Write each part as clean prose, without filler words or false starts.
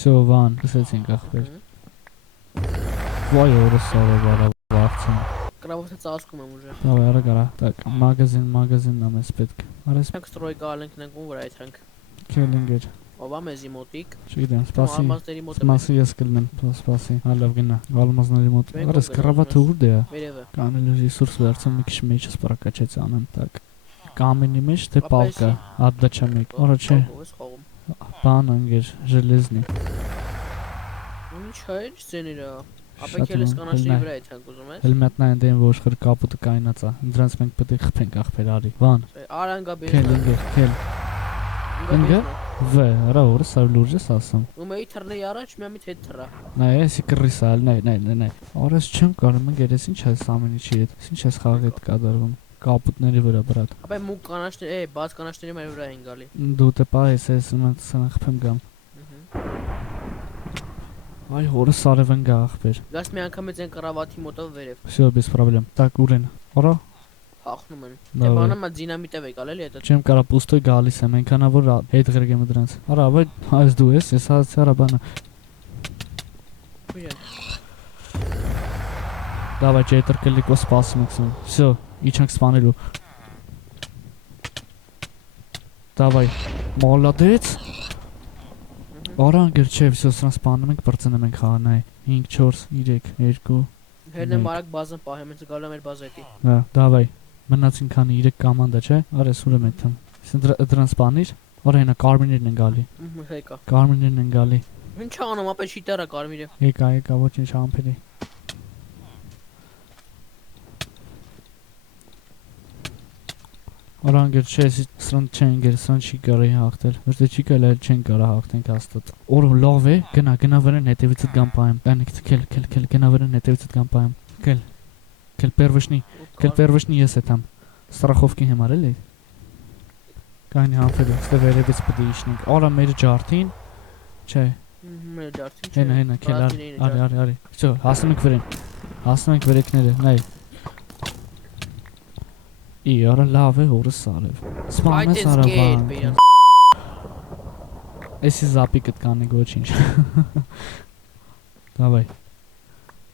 Всё, Վան, լսեցինք ախպեր։ Վայ օրը սարը վարա վաղցան։ Կրավովը ծածկում եմ ուժը։ Давай, արա գարա։ Так, մագազինն ամես պետք։ Արես Ենք ստրոյկա ալենք նենք ում վրա այդենք։ քելինգեր։ Ով է մեզի մոտիկ։ Չգիտեմ, սպասի։ Ալմազների մոտ եմ։ Սպասի ես կլնեմ, սպասի։ Հալավ գնա։ Ալմազների մոտ։ Արես կրավաթը ուր դե։ Վերևը։ Կանել ռեսուրս վերցեմ մի քիչ մեջս պրակաչեց անեմ, так։ Կամենի մեջ թե պալկա, ադդաչա մեկ։ Արա չէ։ Բան անգեր, железный։ Ինչ է, ինչ ծեները։ Ապա քելես կանաշների վրա այդենք ուզում ես։ Հելմետնա ընդեն որ խր կապուտը կայնած է։ Դրանց մենք պետք է խփենք ախպեր արի։ Վան։ Արանգա բերնա։ Քելինգեր, քել։ Ինգա։ Վե, արա օրը սար լուրջ ես ասում։ Ու մեի թռնի առաջ մի ամիտ հետ թռա։ Նայ, էսի կռիսալ, նայ։ Օրես չեմ կարող, մենք երես ինչ այս ամեն ինչի հետ։ Ինչ այս խաղի հետ կատարվում։ Կապուտների վրա, բրատ։ Ապա մուկ կանաշների, բաց կանաշների մեր վրա են գալի։ Դու դե պայես ես ոնց խփեմ գամ։ Այ հորը սարևն գա ախպեր։ Գաս մի անգամ էս են կրավաթի մոտով վերև։ Всё, без проблем։ Так, ուրեն։ Արա։ Հախնում են։ Դե բանը մա դինամիտով է գալել էդ։ Չեմ կարա պուստոյ գալիս եմ, այնքանա որ հետ ղրգեմ դրանց։ Արա, ավայ, այս դու ես հացի արա բանը։ Давай, ջետր կլիկո սպասում ենք։ Всё, իջանք սպանելու։ Давай, молодец։ Արա անգեր չէ, всё, սրանց սպանում ենք, բրծնում ենք խաղանայ։ 5 4 3 2 Հերնեմ բարակ բազան պահեմ, հենց գալու եմ բազա էտի։ Հա, давай։ Մնացին քանի 3 կոմանդա, չէ։ Արա սուրեմ այդտեմ։ Դրանց սպանիր։ Արա հենա կարմիրներն են գալի։ Հեկա։ Կարմիրներն են գալի։ Ինչ անում, ապա շիտարա կարմիրը։ Եկա, ոչինչ ամփերի։ Արանգեր չէ, սրանց չեն գեր, սրանց չի կարի հաղթել։ Որտե չի կարել չեն կարա հաղթենք հաստատ։ Օր լավ է, գնա վրան հետևիցդ գամ պայեմ։ Տանիք քել, գնա վրան հետևիցդ գամ պայեմ։ Քել первышни ես էտամ։ Ստրախովկի համար էլի։ Կանի համբերել, ստե վերևից պետք է իջնենք։ Արա մեր ջարդին։ Չէ։ Մեր ջարդին չէ։ Հենա, քել արի։ Всё, հասնում ենք վրան։ Հասնում ենք վերեկները, նայ։ Իարա լավ է հորը սարև։ Սպանես արաբան։ Էսի զապիկդ կանի ոչինչ։ Давай։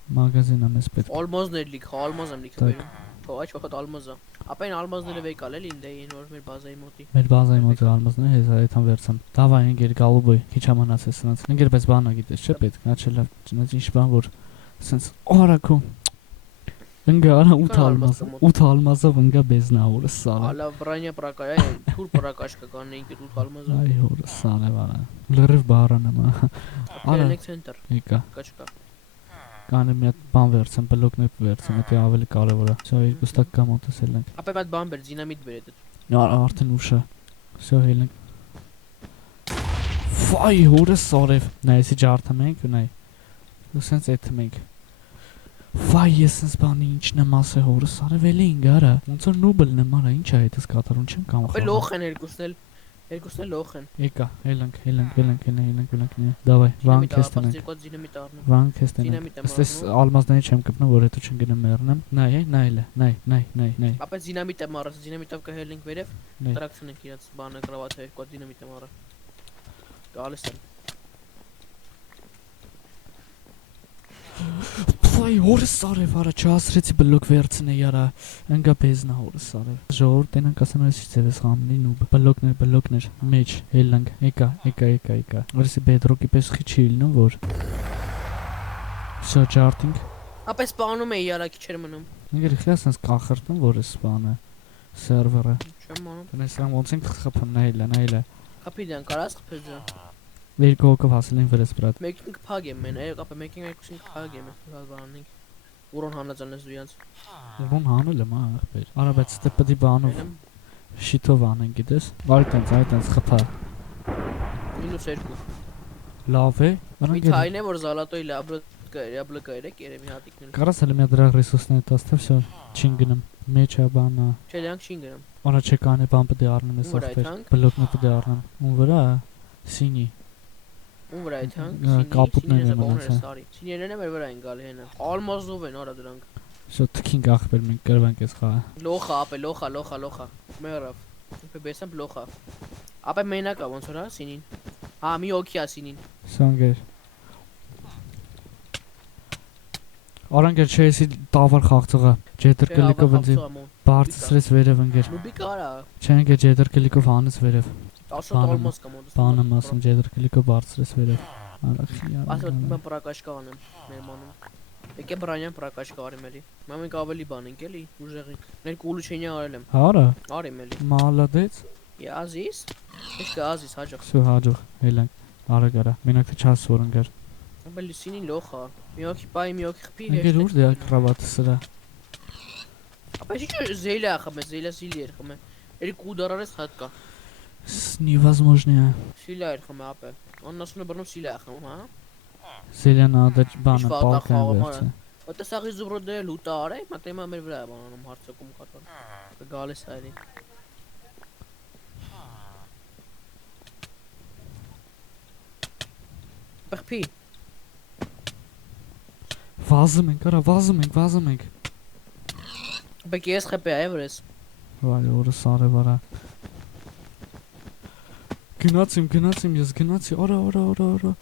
Մագազինը մեզ պետք։ Ալմազներ լիք, ալմազ եմ լիքը բերում։ Թո այս վախտ ալմազա։ Ապա այն ալմազները վեկալ էլի ինձ այն որ մեր բազայի մոտի։ Մեր բազայի մոտի ալմազները հեսա այդան վերցան։ Давай ինգեր գալուբոյ, քիչ ամանացես սրանց։ Ինգեր պես բանա գիտես, չէ՞ պետք։ Աչե լավ, ինչ բան որ սենց արակու։ Ընկա 8 ալմազով ընկա բեզնա օրը սարը։ Ալա բրանյա պրակայ, թուր պրակաշկա կանեին 8 ալմազով։ Այ օրը սարը վարա։ Լրիվ բարանա։ Արա ցենտր։ Եկա։ Կաչկա։ Կանը մի հատ բան վերցեմ, բլոկներ վերցեմ, դա ավելի կարևոր է։ Всё, երկու ստակ կամ մոտեցել ենք։ Ապա այդ բան բեր, դինամիտ բեր էդ։ Արդեն ուշ է։ Всё, հելենք։ Վայ, հորը սարև։ Նայեցի ջարդում ենք, նայ։ Ու սենց էթում ենք։ Վայ, ես սենց բանի ինչն եմ ասե հորը սարև էլի ինգարա։ Ոնց որ նուբլն եմ արա, ինչ է այդս կատարում չեմ կամ խաղ։ Ապա լոխ են երկուսն էլ լոխ են։ Եկա, հելենք։ Давай, վան քեզ տնենք։ Վան քեզ տնենք։ Ստես ալմազների չեմ կպնում, որ հետո չընկնեմ մեռնեմ։ Նայ։ Ապա դինամիտ եմ առած, դինամիտով կհելենք վերև։ Տրակցնենք իրաց բանը կրավաթը երկու դինամիտ եմ առա։ Գալիս եմ։ Վայ, հորը սարև արա, չհասրեցի բլոկ վերցնեի արա, ընկա բեզնա հորը սարև։ Ժողովուրդ տենանք ասանարից ինչ ձև ես խամնի նուբ, բլոկներ, մեջ, հելանք, եկա, որսի բեդրոկի պես խի չի իլնում, որ։ Всё, ջարդինք։ Ապա սպանում էի արա քիչ էր մնում։ Ինգեր իխլաս ես կախրտում, որ ես սպանը, սերվերը։ Չեմ անում։ Տնես սրան ոնց ենք խփում, նայլա։ Կապի դան, կարաս խփես դրան։ Երկու հոգով հասել են վրես բրատ։ Մեկին կփագեմ մեն, ապա մեկին երկուսին կփագեմ, բանանինք։ Ուրոն հանածանես դու յանց։ Ուրոն հանել եմ ախպեր։ Արա բայց դե պետք է բանով շիթով անեն, գիտես։ Այդտենց խփա։ -2։ Լավ է։ Միթայն է որ զալատոյ լաբլկա երեք երևի հատիկներ։ Կարաս հələ մի հատ դրա ռեսուրսները տաստե, всё, չին գնամ։ Մեջա բանա։ Չէ, դրանք չին գնամ։ Արա չեկանի բան պետք է առնեմ ես ախպեր։ Բլոկներ պետք է առնեմ։ Ում վրա։ Սինի։ Ում վրա է թանկ։ Կապուտներն են մնացել։ Սիներն են մեր վրա են գալի հենա։ Ալմազով են արա դրանք։ Всё, թքինք ախպեր մենք կրվանք ես խաղը։ Լոխա, ապե լոխա։ Մերավ։ Իբե բեսամ լոխա։ Ապե մենակ է ոնց որ հա սինին։ Հա, մի օքի ասինին։ Սանգեր։ Արանքեր չէ էսի տավար խաղցողը։ Ջետր կլիկով ընձի բարձրես վերև ընկեր։ Նուբիկ արա։ Չէ ընկեր ջետր կլիկով հանես վերև։ 10 դոլմոս կամ ոդս։ Բանեմ ասում ջետր կլիկով բարձրես վերև։ Արախի Ասա դու պրակաշկա անեմ մեր մանում։ Եկե բրանյան պրակաշկա արիմ էլի։ Մամենք ավելի բան ենք էլի, ուժեղինք։ Ներկու ուլուչենյա արել եմ։ Արա։ Արիմ էլի։ Մալադեց։ Ազիս։ Ինչ կա ազիս հաջող։ Всё հաջող ելանք։ Արա գարա։ Մենակ թե չաս որ ընկեր։ Բայց լիսինի լոխա։ Մի օքի պայ, մի օքի խփի։ Ընկեր ուր դե կրավատը սրա։ Ապա ինչ զեյլա խմե, զեյլա սիլի էր խմե։ Երեք ուդարարես հատկա։ Невозможно. Սիլա էր խմե ապե։ Он ասում է բռնում սիլա խմում, հա։ Զելյան ադաչ բանը Իշվա ատա պալկան խաղում վերցը։ Ոտը սաղի զուբրոդը լուտա արե, մատեմա մեր վրա է բանանում հարցակում կատար։ Գալիս այլի։ Բխփի։ Վազում ենք, արա վազում ենք։ Բայց ես խփե այվրես։ Վայ օրը սարևարա։ Գնացիմ ես գնացի, արա։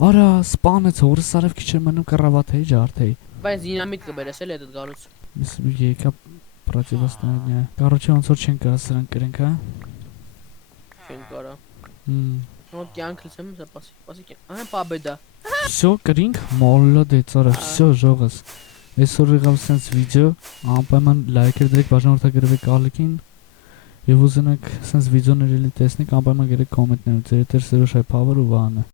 Արա, սպանեց օրը սարև քիչ էր մնում կռավատ էի ջարդեի։ Բայց դինամիկ կբերես էլ այդ գալուց։ Ես եկա противостояние։ Короче, ոնց որ չեն կարա սրանք կրենք, հա։ Չեն կարա։ Вот կյանքս եմ սպասի։ Ահա պաբեդա։ Всё, կրինք, մոլոդեց, արա, всё, ժողս։ Այսօր եղավ sense վիդեո, անպայման լայքեր դրեք, բաժանորդագրվեք ալիքին։ Եվ ուզենաք sense վիդեոներ էլի տեսնեք, անպայման գրեք կոմենտներում, ձեր հետ Սերոժ Հայ Փավեր ու Վահանը։